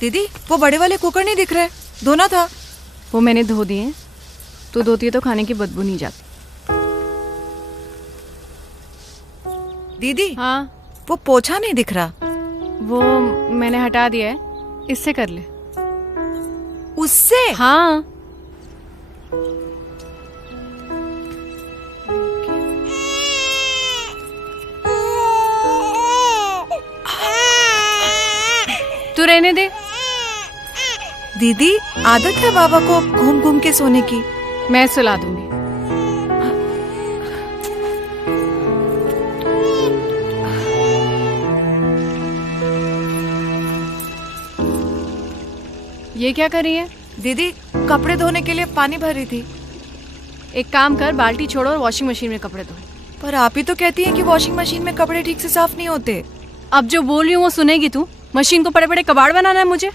दीदी वो बड़े वाले कुकर नहीं दिख रहे, धोना था। वो मैंने धो दिए। तू धोती है तो खाने की बदबू नहीं जाती। दीदी हाँ, वो पोछा नहीं दिख रहा। वो मैंने हटा दिया है, इससे कर ले। उससे? हाँ। तू रहने दे। दीदी आदत है बाबा को घूम घूम के सोने की। मैं सुला दूंगी। ये क्या कर रही है? दीदी कपड़े धोने के लिए पानी भर रही थी। एक काम कर, बाल्टी छोड़ो और वॉशिंग मशीन में कपड़े धो। पर आप ही तो कहती हैं कि वॉशिंग मशीन में कपड़े ठीक से साफ नहीं होते। अब जो बोल रही हूँ वो सुनेगी तू? मशीन को पड़े पड़े कबाड़ बनाना है मुझे?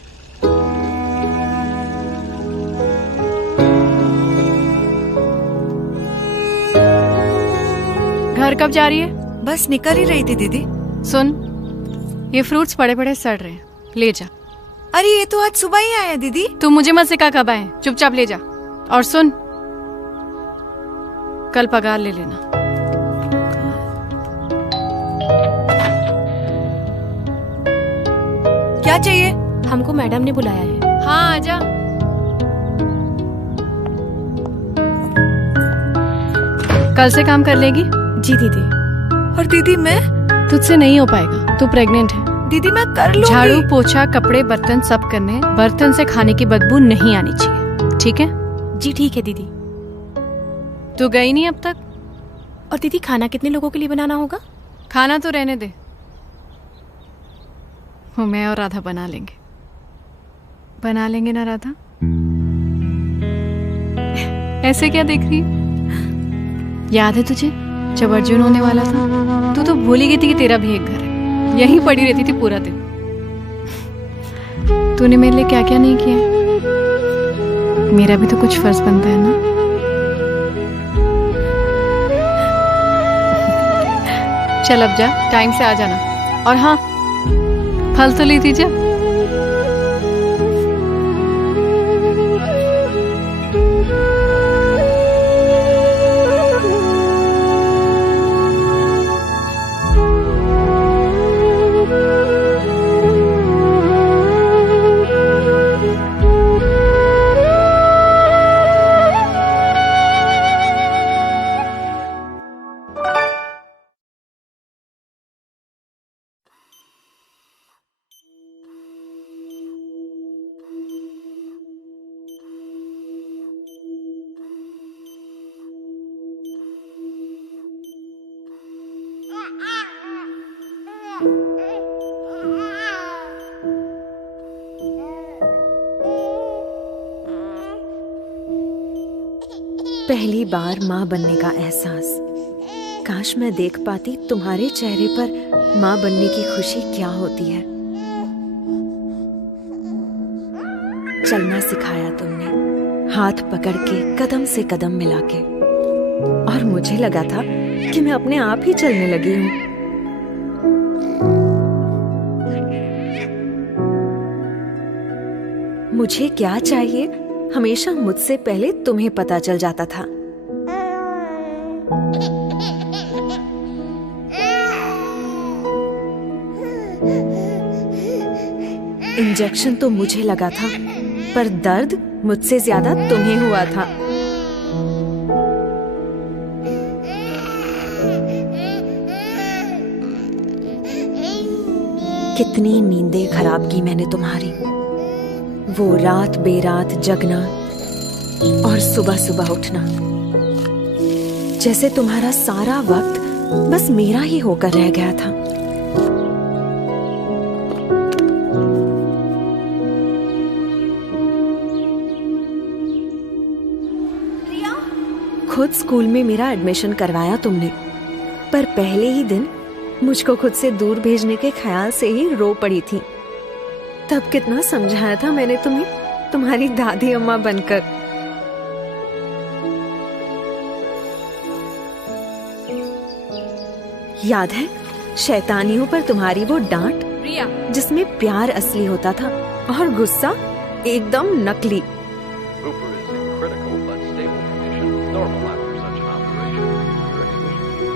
घर कब जा रही है? बस निकल ही रही थी दीदी। सुन, ये फ्रूट्स पड़े पड़े सड़ रहे हैं, ले जा। अरे ये तो आज सुबह ही आया दीदी। तू मुझे मत सिखा कब आए, चुपचाप ले जा। और सुन, कल पगार ले लेना। क्या चाहिए? हमको मैडम ने बुलाया है। हाँ आजा। कल से काम कर लेगी? जी दीदी। और दीदी मैं? तुझसे नहीं हो पाएगा, तू प्रेग्नेंट है। दीदी मैं कर लूंगी। झाड़ू पोछा कपड़े बर्तन सब करने, बर्तन से खाने की बदबू नहीं आनी चाहिए, ठीक है? जी ठीक है दीदी। तू गई नहीं अब तक? और दीदी खाना कितने लोगों के लिए बनाना होगा? खाना तो रहने दे, वो मैं और राधा बना लेंगे ना राधा? ऐसे क्या देख रही? याद है तुझे जब अर्जुन होने वाला था, तू तो भूल ही गई थी कि तेरा भी एक घर है। यहीं पड़ी रहती थी पूरा दिन। तूने मेरे लिए क्या क्या नहीं किया। मेरा भी तो कुछ फर्ज बनता है ना। चल अब जा, टाइम से आ जाना। और हाँ, फल तो ली थी जा। पहली बार माँ बनने का एहसास। काश मैं देख पाती तुम्हारे चेहरे पर माँ बनने की खुशी क्या होती है। चलना सिखाया तुमने, हाथ पकड़ के कदम से कदम मिला के, और मुझे लगा था कि मैं अपने आप ही चलने लगी हूँ। मुझे क्या चाहिए हमेशा मुझसे पहले तुम्हें पता चल जाता था। इंजेक्शन तो मुझे लगा था, पर दर्द मुझसे ज्यादा तुम्हें हुआ था। कितनी नींदें खराब की मैंने तुम्हारी। वो रात बेरात जगना और सुबह सुबह उठना, जैसे तुम्हारा सारा वक्त बस मेरा ही होकर रह गया था। खुद स्कूल में मेरा एडमिशन करवाया तुमने, पर पहले ही दिन मुझको खुद से दूर भेजने के ख्याल से ही रो पड़ी थी। तब कितना समझाया था मैंने तुम्हें, तुम्हारी दादी अम्मा बनकर। याद है शैतानियों पर तुम्हारी वो डांट, प्रिया, जिसमें प्यार असली होता था और गुस्सा एकदम नकली। Cooper is in critical but stable condition, normal after such an operation. Recognition.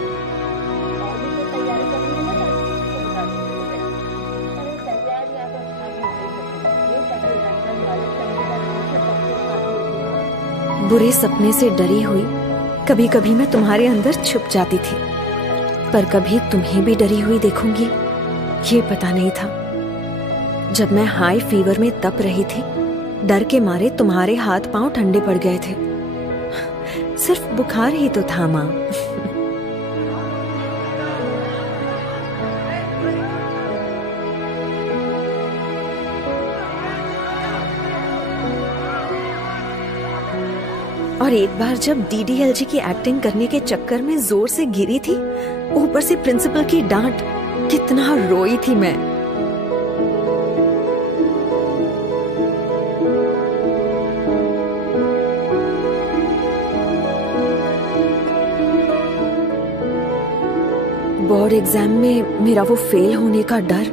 बुरे सपने से डरी हुई कभी कभी मैं तुम्हारे अंदर छुप जाती थी, पर कभी तुम्हें भी डरी हुई देखूंगी ये पता नहीं था। जब मैं हाई फीवर में तप रही थी, डर के मारे तुम्हारे हाथ पांव ठंडे पड़ गए थे। सिर्फ बुखार ही तो था माँ। और एक बार जब डीडीएलजी की एक्टिंग करने के चक्कर में जोर से गिरी थी, ऊपर से प्रिंसिपल की डांट, कितना रोई थी मैं। बोर्ड एग्जाम में मेरा वो फेल होने का डर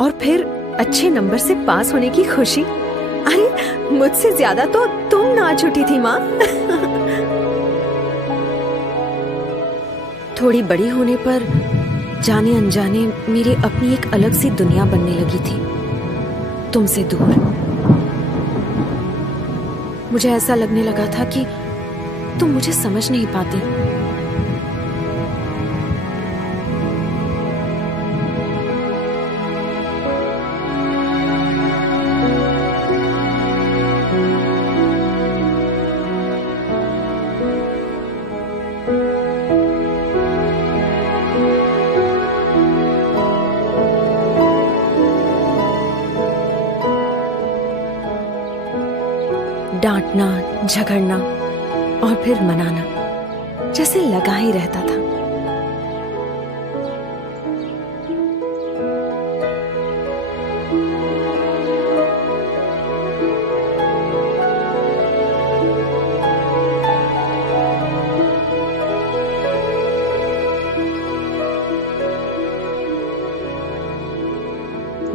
और फिर अच्छे नंबर से पास होने की खुशी। अरे मुझसे ज्यादा तो तुम नाच उठी थी माँ। थोड़ी बड़ी होने पर जाने अनजाने मेरी अपनी एक अलग सी दुनिया बनने लगी थी, तुमसे दूर। मुझे ऐसा लगने लगा था कि तुम मुझे समझ नहीं पाती। डांटना, झगड़ना और फिर मनाना, जैसे लगा ही रहता था।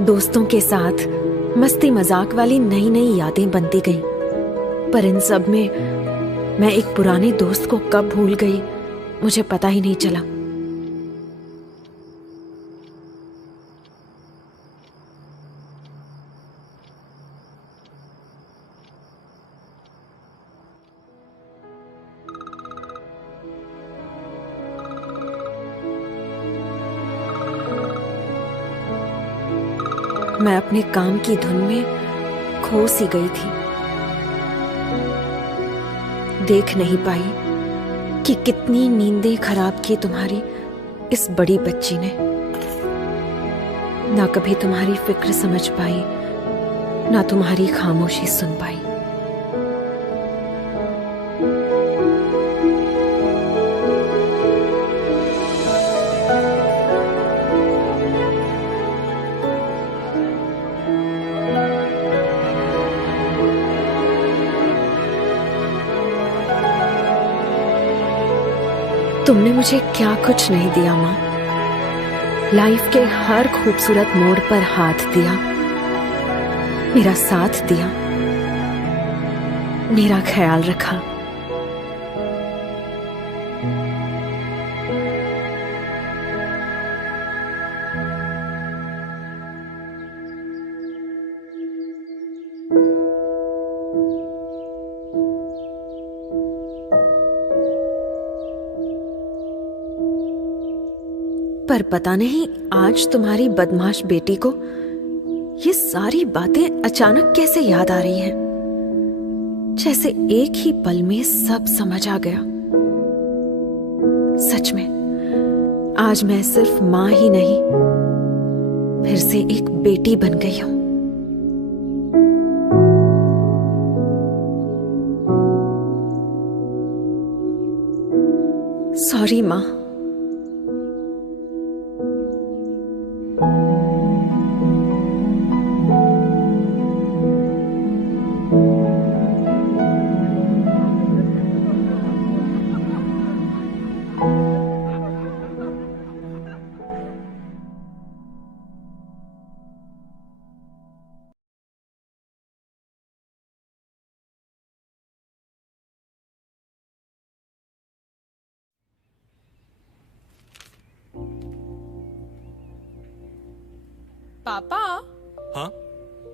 दोस्तों के साथ मस्ती मजाक वाली नई नई यादें बनती गईं, पर इन सब में मैं एक पुराने दोस्त को कब भूल गई मुझे पता ही नहीं चला। मैं अपने काम की धुन में खो सी गई थी। देख नहीं पाई कि कितनी नींदें खराब की तुम्हारी इस बड़ी बच्ची ने। ना कभी तुम्हारी फिक्र समझ पाई, ना तुम्हारी खामोशी सुन पाई। तुमने मुझे क्या कुछ नहीं दिया माँ। लाइफ के हर खूबसूरत मोड़ पर हाथ दिया, मेरा साथ दिया, मेरा ख्याल रखा। पर पता नहीं आज तुम्हारी बदमाश बेटी को ये सारी बातें अचानक कैसे याद आ रही हैं, जैसे एक ही पल में सब समझ आ गया। सच में आज मैं सिर्फ माँ ही नहीं, फिर से एक बेटी बन गई हूं। सॉरी माँ। पापा, हाँ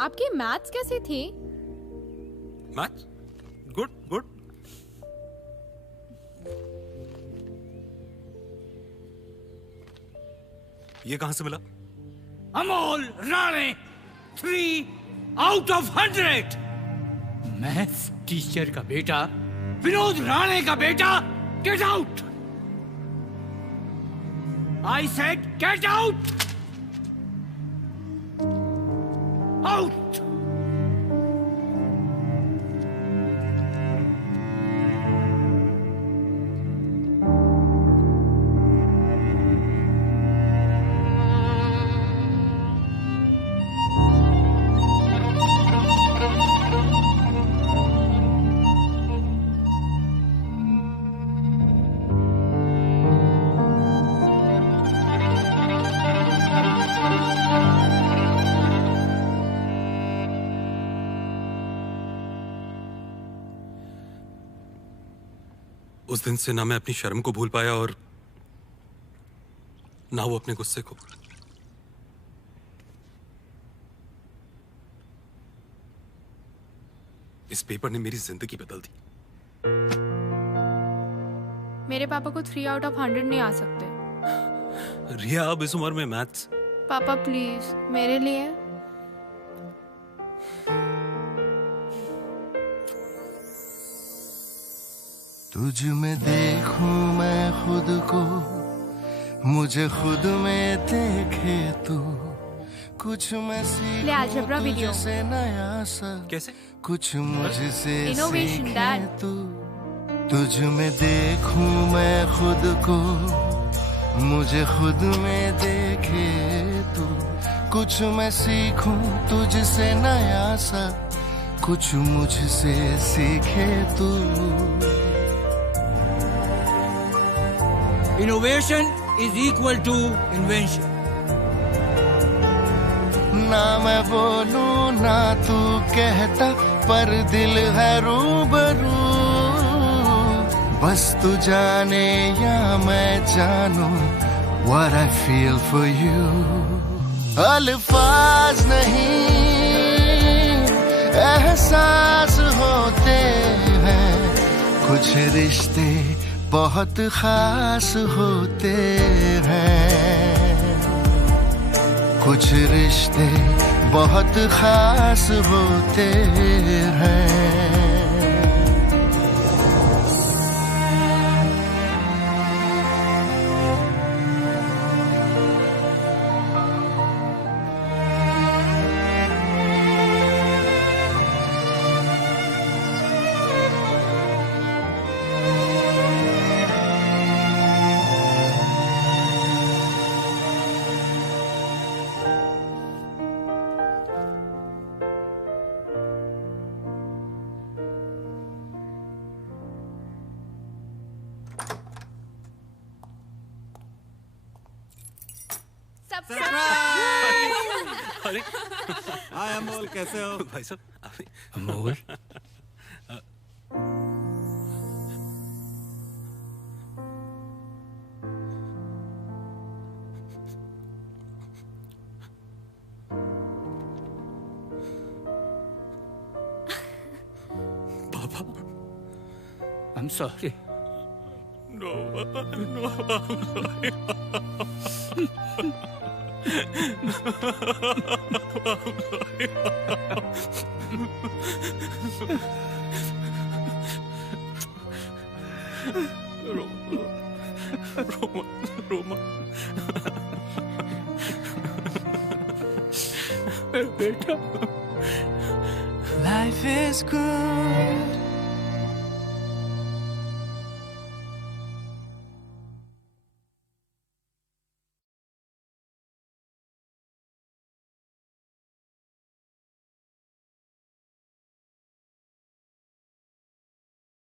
आपकी मैथ्स कैसी थी? Maths good good. ये कहां से मिला? Amol Rane 3 out of 100। Maths teacher का बेटा, विनोद राणे का बेटा, get out. I said get out. Out. उस दिन से ना मैं अपनी शर्म को भूल पाया और ना वो अपने गुस्से को। इस पेपर ने मेरी जिंदगी बदल दी। मेरे पापा को 3 out of 100 नहीं आ सकते। रिया, अब इस उम्र में मैथ्स। पापा प्लीज मेरे लिए। तुझ में देखूं मैं खुद को, मुझे खुद में देखे तू, कुछ मैं ले अलजेब्रा सीखूं वीडियो। तुझसे नया सा, कैसे? कुछ मुझसे Innovation, सीखे Dad। तू। तुझ में देखूं मैं खुद को, मुझे खुद में देखे तू, कुछ मैं सीखूं तुझसे नया सा, कुछ मुझसे सीखे तू। Innovation is equal to invention। ना मैं बोलूं ना तू कहता, पर दिल है रूबरू। बस तू जाने या मैं जानूं, what I feel for you। अल्फाज नहीं एहसास होते हैं, कुछ रिश्ते बहुत खास होते हैं, कुछ रिश्ते बहुत खास होते हैं। अरे हाय अमोल, कैसे हो? भाई साहब, अमोल, पापा। I'm sorry। No, no, I'm sorry. Roma. बेटा, Life is good